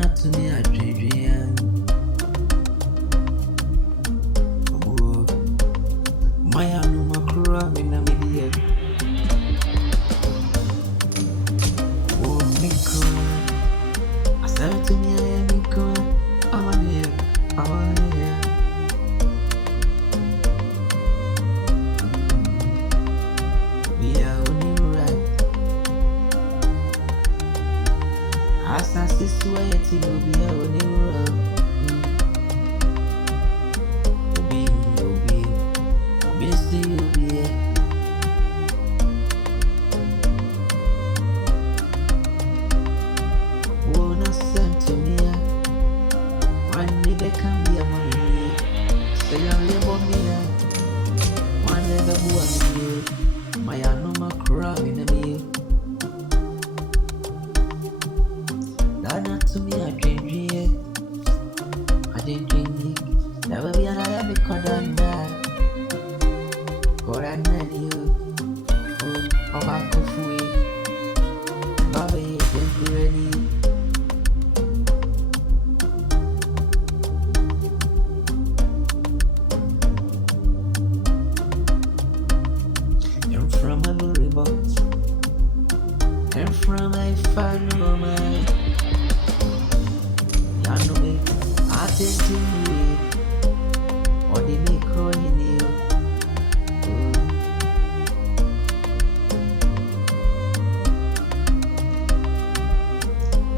not to me a dream. Oh, my anuma crab in a media. Oh, Miko, Asante me, I am Miko. I want here, I want here. We are only right. Asante society will be our new road. Obi, see you be here. Oh, not sent to me. One day they can be a money. Say I'm labor me. One day the boy, my anoma crab in the meal. Not to me, I didn't drink. Never be another because I'm that. God, I need you. Oh, my coffee. Bobby, don't be ready. And from my river, and from my final man. I think to me, or they may cry in you.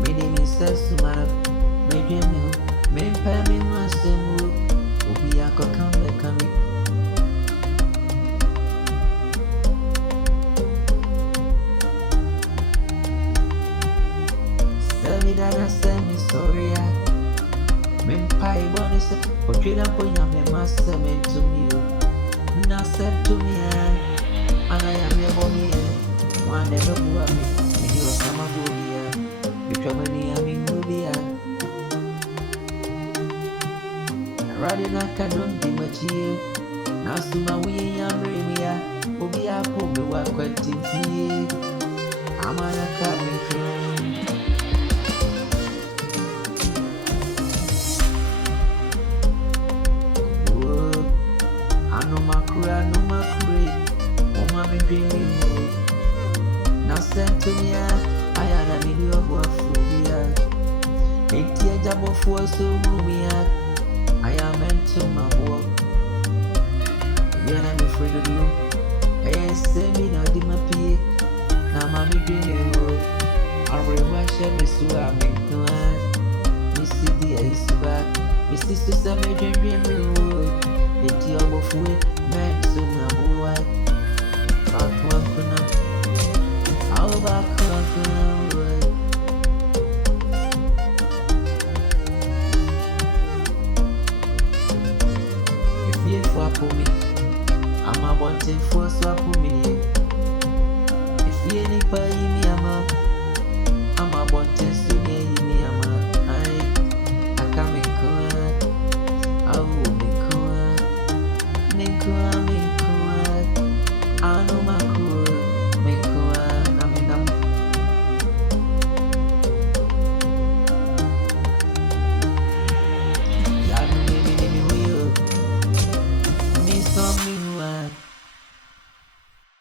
May they miss us to matter, may dream you, may pay me once they move, will be a come back coming. Tell me that I send me sorry. Pie bonus, but you don't put your master meant to me. Now said to me, and I am your bonnie. One never bore me, and you are summer bobia. You trouble me, I mean, bobia. Rather not can be much here. Now, soon my way, I'm Remia, bobia, pull me what quite tea. I'm on a cabin from. No macre, oh, my baby. Now send to me, I had a video of what phobia. A tear jab of war so movie. I am meant to my work. When I'm afraid of you, I send me now, Dimma P. Now, mammy, bring a road. I'll rewash every so I'm in command. Missy, the ice back. Miss Sister Sammy, dream road. A tear of way. Man, so my boy, back one for now. How back one for now? If you for me, I'm a wanting for swap.